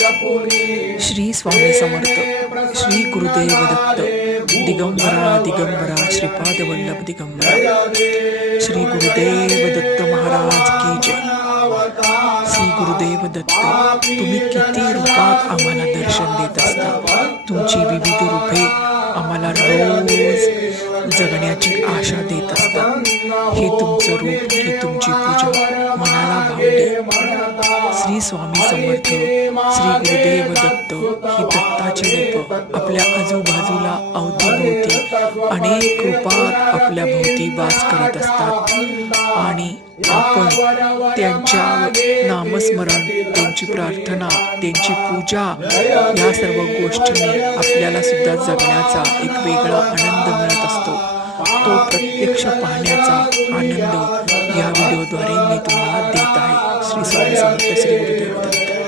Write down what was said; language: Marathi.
श्री स्वामी समर्थ. श्री गुरुदेव दत्त. दिगंबरा दिगंबरा श्रीपाद वल्लभ दिगंबरा. श्री गुरुदेव दत्त महाराज की जय. श्री गुरुदेव दत्त, तुम्ही किती रूपात आम्हाला दर्शन देत असता. तुमची विविध रूपे आम्हाला रोज जगण्याची आशा देत असतात. हे तुमचं रूप, ही तुमची पूजा मनाला भावली. श्री स्वामी समर्थ. श्री गुरुदेव दत्त ही दत्ताची रूप आपल्या आजूबाजूला अवतीभोवती अनेक रूपात आपल्या भोवती वास करत असतात आणि आपण त्यांच्या नामस्मरण, त्यांची प्रार्थना, त्यांची पूजा या सर्व गोष्टींनी आपल्याला सुद्धा जगण्याचा एक वेगळा आनंद मिळत असतो. तो प्रत्यक्ष पाहण्याचा आनंद या व्हिडिओद्वारे मी तुम्हाला देत आहे. श्री स्वामी समर्थ. श्री गुरुदेव दत्त.